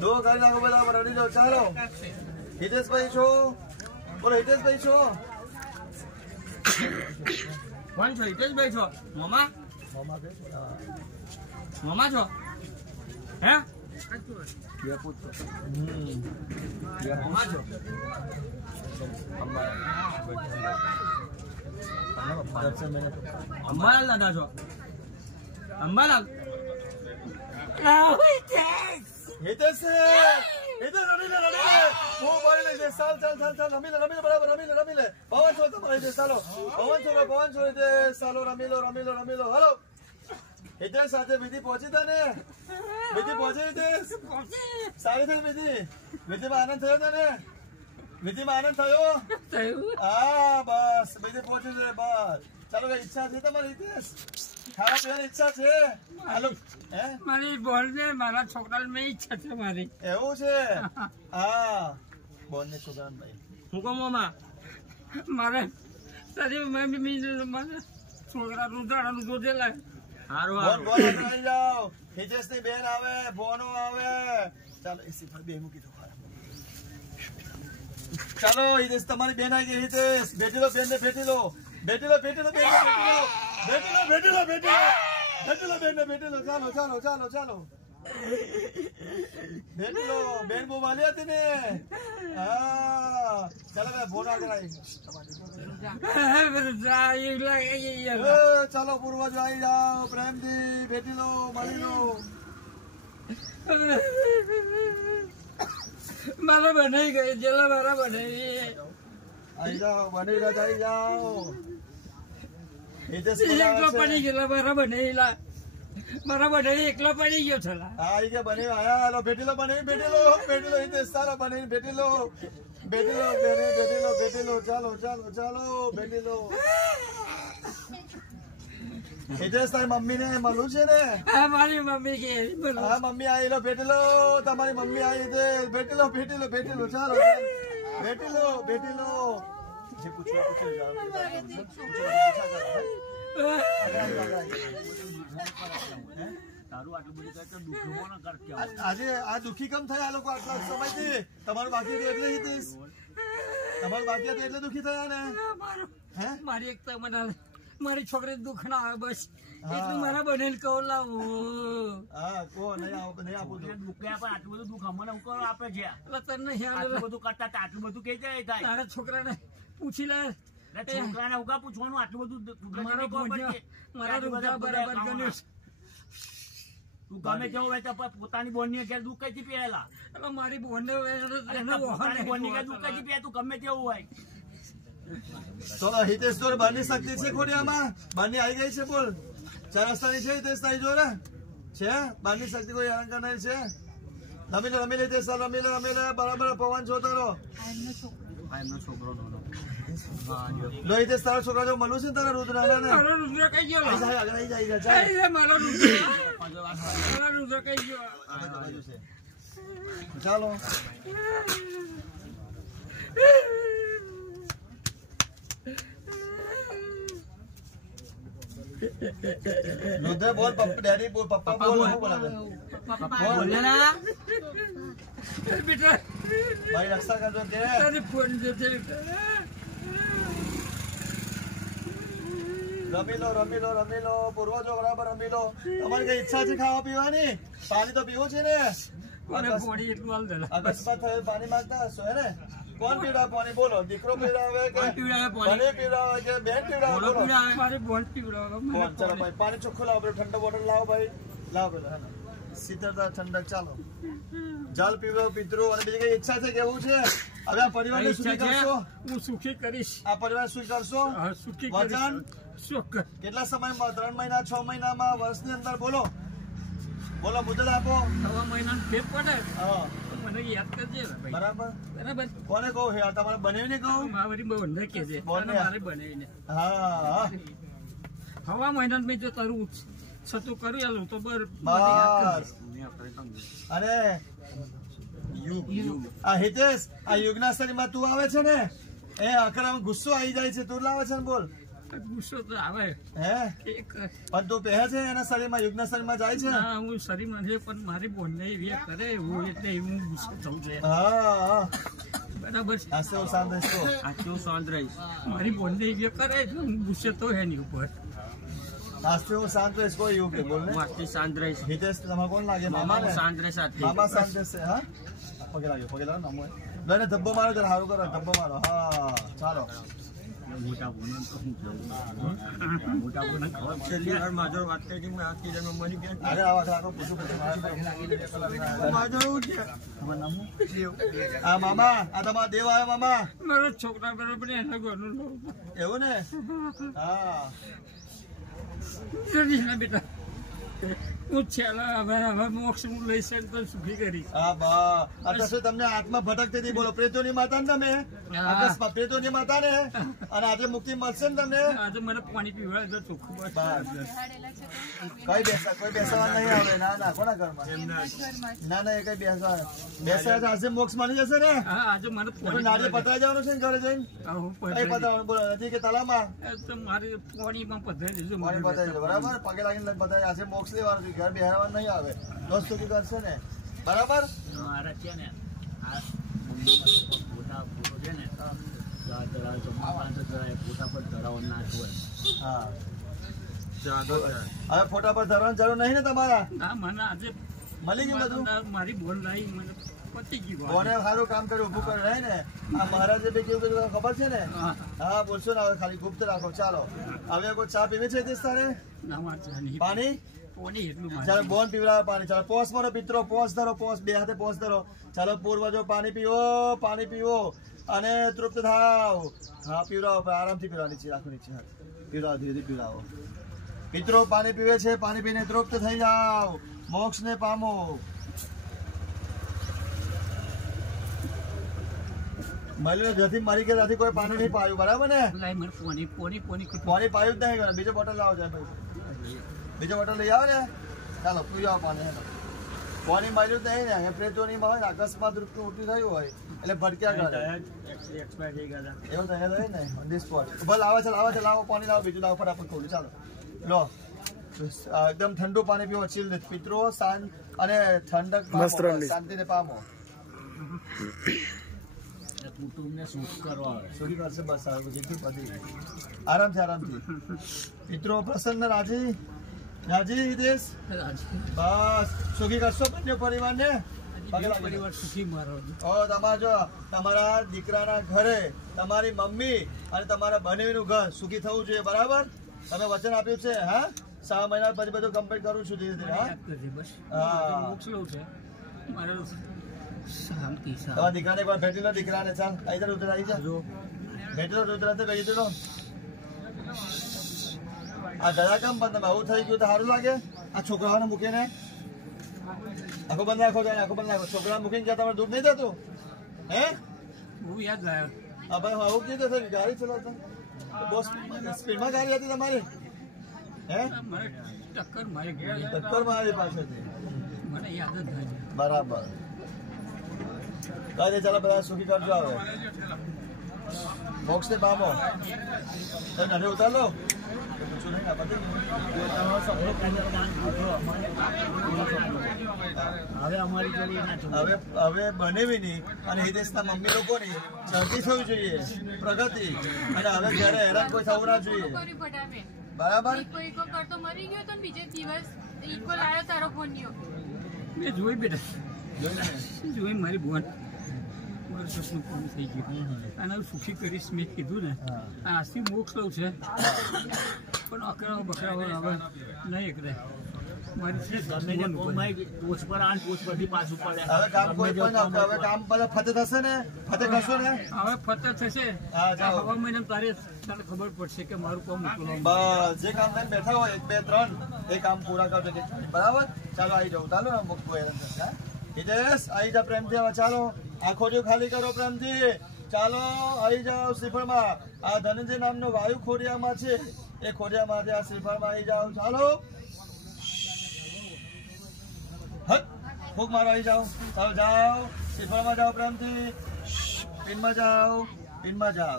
दो गाड़ी नाखो બધા રેડી જાઓ ચાલો હિતેશભાઈ છો બોલો હિતેશભાઈ છો કોણ છો હિતેશભાઈ છો મામા મામા છો હે ये पूछो ये मामा जो अंबालाल दादा जो अंबालाल हितेश वो बोले ले साल रमीले बराबर रमीले पवन छोड़ तुम्हारे सालो पवन छोड़ दे सालो रमीलो हेलो हितेश साथे विधि पहुंची था ने विधि पहुंचे हितेश सारी थी विधि में आनंद थयो ने विधि में आनंद थयो हाँ बस विधि पहुंची थे बस चलो भाई इच्छा थी तुम्हारी हितेश खावा पीવાની ઈચ્છા છે હાલો હે મારી બોલ ને મારા છોકરા મે ઈચ્છા છે મારી એવું છે હા બોલ ને છોકરા ભાઈ હું કો મામા મારે તારી મમ્મી મારા છોકરા રૂદાડા નું જોડેલા હારું હારું બોલ આવી જાઓ હિતેશ ની બેન આવે બોનો આવે ચાલો એસી પર બે મૂકી દો ચાલો હિતેશ તમારી બેન આવી ગઈ હિતેશ બેટી લો બેન ને બેટી લો બેટી લો બેન ચાલો બેન બહુ વાલી હતી ને હા ચાલો ભાઈ ફોન આગળ ચાલો પૂર્વજો આવી જાઓ પ્રેમથી બેટી લો મળી લો મારા બનાવી ગઈ જેલા મારા બનાવી આવી જાઓ બની જાઓ એકલો પડી ગયેલા મારા બનેલા એકલો પડી ગયો છલા आई के बने आया लो बेटी लो हितेश सारा बने बेटी लो चलो बेटी लो हितेश तारी मम्मी ने મળું છે ને હા મારી મમ્મી કે હા મમ્મી આવી લો બેટી લો તમારી મમ્મી આવી છે બેટી લો ચાલો બેટી લો જે પૂછો આજે આ દુખી કમ થયા લોકો આટલા સમયથી તમારું બાકી હતું એટલે હિતેશ તમારું બાકી હતું એટલે દુખી થયા ને હે મારી એકતા મનાલે મારી છોકરી દુખ ના આવે બસ એટલું મારા બનેલ કહો લાવો હા કો નહીં આપું દુખ્યા પણ આટલું બધું દુખ અમને ઉકરો આપે છે તને નહીં આટલું બધું કરતા આટલું બધું કઈ જાય થાય તારા છોકરાને પૂછી લે છોકરાને ઉગા પૂછવાનું આટલું બધું મારા રૂપિયા બરાબર ગણ્યું તું ગમે તેવું હોય તો પોતાની બોન ની ઘેર દુઃખ કઈ પીએલા એટલે મારી બોન ને બોન ની ઘેર દુઃખ કઈ પીએ તું ગમે તેવું હોય તો હિતેશ જોડે બની શકતી છે ખોડિયામાં બની આવી ગઈ છે બોલ 4 રસ્તાની છે હિતેશ તારી જોડે છે બની શકતી કોઈ અલંકાર નહીં છે રમી લે હિતેશ રમી લે બરાબર પવન જોતો એમનો છોકરો લો હિતેશ તારા છોકરા જો મળું છે તારા રુદ્ર કઈ ગયો મારો રુદ્ર કઈ ગયો ચાલો રુદ્ર બોલ ડેડી બોલ પપ્પા બોલ બોલે ના બેટા ભાઈ રક્ષા કરજો તે તારી ફોન જે રમી લો પૂર્વજો બરાબર રમી લો તમારી કઈ ઈચ્છા છે ખાવા પીવાની પાણી તો પીવું છે ને અકસ્માત થયો પાણી માંગતા હશો હે ને કોણ પીવડાવે પાણી બોલો દીકરો પીવડાવે કે મને પીવડાવે કે બેન પીવડાવે બોલો મારી બોલ પીવડાવે ચાલો ભાઈ પાણી ચોખ્ખું લાવો ઠંડો બોટલ લાવો ભાઈ લાવો પેલો શીતળતા ઠંડક ચાલો જલ પીવડાવો પિતરો અને બીજી કઈ ઈચ્છા છે કેવું છે હવે આ પરિવારને સુખી કરશો હું સુખી કરીશ આ પરિવાર સુખી કરશો સુખી વચન કેટલા સમયમાં 3 મહિના 6 મહિનામાં વર્ષની અંદર બોલો મુદત આપો 6 મહિના ફેર પડે હા મને યાદ કરજે બરાબર બરાબર કોને કહું હે તમારે બનાવીને કહું મારી બહુ ને કે છે મારે બનાવીને હા હવા મહિના મેં જો તારું છતું કરી આલું તો બસ અરે આ હિતેશ આ યુગના શરીરમાં તું આવે છે ને એ આખરામાં ગુસ્સો આવી જાય છે તું લાવે છે ને બોલ ગુસ્સો તો આવે હે પણ તું પહેરે છે એના શરીરમાં યુગના શરીરમાં જાય છે ના હું શરીરમાં છે પણ મારી બોનને એવી કરે એવું એટલે હું ગુસ્સો થઉં છે હા બરાબર છે આસ્તે શાંત રહીશ આટલું શાંત રહીશ મારી બોનને એવી કરે એટલે હું ગુસ્સે તો એની ઉપર આસ્તે શાંત રહીશ કોઈ એવું કે બોલ ને આટલી શાંત રહીશ હિતેશ તમારે કોણ લાગે મામા ને શાંત રહેશે મામા શાંત રહેશે હા પગે લાગ્યો નામ હોય લઈને ધબ્બો મારો જરા સારું કરો ધબ્બો મારો હા ચાલો મોટા બોનો તો શું મોટા બોનો છેલ્લી વાર માજો વાત કરી મેં આ કિરણ મરી ગયા અરે આવા ખાકો પૂછું કે માજો છે આ મામા આ તમારા દેવ આવ્યો મામા મારા છોકરા બરાબર એના ઘરનું એવું ને હા બેટા હું છેલ્લા હવે મોક્ષ હું લઈશ તો સુખી કરી હા બા અત્યારે તમને આત્મા ભટકતી હતી બોલો પ્રેતોની માતા ને તમે અકસ્માત પ્રેતોની માતા ને અને આજે મુક્તિ મળશે ને તમને આજે મને પાણી પીવા તો ચોખ્ખું કોઈ બેસવા નહીં આવે ના કોના ઘરમાં ના એ કઈ બેસવા આજે મોક્ષ મળી જશે ને આજે મને નારિયેળ પતરાઈ જવાનું છે ને ઘરે જઈને કઈ પતરાવાનું બોલો નથી કે તલામાં મારે પાણીમાં પધરાઈ દેજો પાણી પતાવી દેજો બરાબર પગે લાગીને પતાવી આજે મોક્ષ લેવાનું ઘર બેહરવાનું નહીં આવે દોસ્તો કી કરશે ને બરાબર મારા છે ને આ ફોટા છે ને ફોટા પર ધરાવ ના હોય હા હવે ફોટા પર ધરવાની જરૂર નહીં ને તમારા ના મને આજે મળી ગયું બધું મારી બોલ લાવી મને પતી ગયું કોને સારું કામ કર્યું ઉભું કરે નહીં ને આ મહારાજે બી કેવું કર્યું ખબર છે ને હા બોલશો ને હવે ખાલી ગુપ્ત રાખો ચાલો હવે કોઈ ચા પીવી છે તે તારે પાણી ચાલો બોન પીવડાવે પાણી ચાલો પોસ મારો પિત્રો પોસ ધરો પોસ બે હાથે પોસ ધરો ચાલો પૂર્વજો પાણી પીવો અને તૃપ્ત થાવ હા પીવડાવો આરામથી પીવડાવો નીચે રાખો નીચે પીવડાવો ધીરે ધીરે પીવડાવો પિત્રો પાણી પીવે છે પાણી પીને તૃપ્ત થઈ જાવ મોક્ષ ને પામો મળ્યું જથી મરી ગયા ત્યાંથી કોઈ પાણી નહીં પાયું બરાબર ને પાણી પાયું જ નહીં બીજો બોટલ લાવો જાય બીજો બોટલ લઈ આવો ને ચાલો પી આવો પાણી મળ્યું જ નહીં ને પ્રેતોની માં હોય ને અકસ્માત રૂપનું ઉઠી થયું હોય એટલે ભટક્યા કરે એવું થયા થાય ને ઓન ધી સ્પોટ ભલે લાવો પાણી લાવો બીજું લાવો ફટાફટ ખોલું ચાલો લો એકદમ ઠંડુ પાણી પીવો ચીલ પિત્રો શાંત અને ઠંડક શાંતિને પામો કુટુંબને સુખ કરવા સુખી કરશે બસ આરામથી મિત્રો પ્રસન્ન રાજી દેશ બસ સુખી કરશો બંને પરિવારને પરિવાર સુખી મારો તમારા દીકરાના ઘરે તમારી મમ્મી અને તમારા બનેવીનું ઘર સુખી થવું જોઈએ બરાબર તમે વચન આપ્યું છે હા 6 મહિના પછી બધું કમ્પ્લીટ કરું છું ધીરે ધીરે તમારા દીકરાને એકવાર ભેટી લો દીકરાને ચાલ આવી જા ભેટી લો ભેટી લો આ ગયા કામ બંધ બહુ થઈ ગયું તો સારું લાગે આ છોકરાઓને મૂકીને આખો બંધ રાખો છોકરા મૂકીને ગયા તમારે દૂધ નહીં થતું હે હું યાદ આવ્યો હા ભાઈ આવું કીધું છે ગાડી ચલાવતા બહુ સ્પીડમાં ગાડી હતી તમારી હે ટક્કર મારી પાસેથી મને યાદ જ થાય બરાબર કઈ ચાલો બધા સુખી કરજો હવે મોક્ષ ને પામો નડે ઉતાર લો હવે બનેવીની અને હિતેશના મમ્મી લોકોની ઝડપી થવી જોઈએ પ્રગતિ અને હવે જયારે હેરાન કોઈ થવું ના જોઈએ બરાબર મેં જોઈ બેટા જોઈ મારી ભગવાન મારું સપનું પૂરું થઈ ગયું અને સુખી કરીશ મેં કીધું ને આજથી મોક્ષ લઉં છે પણ અકરાવો બકરાવો હવે નહીં કરે ખબર પડશે કે મારું કામ જે કામ તમે બેઠા હોય 1 2 3 એ કામ પૂરા કરજો બરાબર ચાલો આવી જાવ ચાલો હિતેશ આવી જા પ્રેમથી હવે ચાલો આંખો જો ખાલી કરો પ્રેમથી ચાલો આવી જાઓ શ્રીફળમાં આ ધનંજય નામનો વાયુ ખોડિયામાં છે એ ખોડિયામાંથી આ શ્રીફળમાં આવી જાઓ ચાલો ફૂક મારો આવી જાઓ ચાલો જાઓ શ્રીફળમાં જાઓ પ્રેમથી પિનમાં જાઓ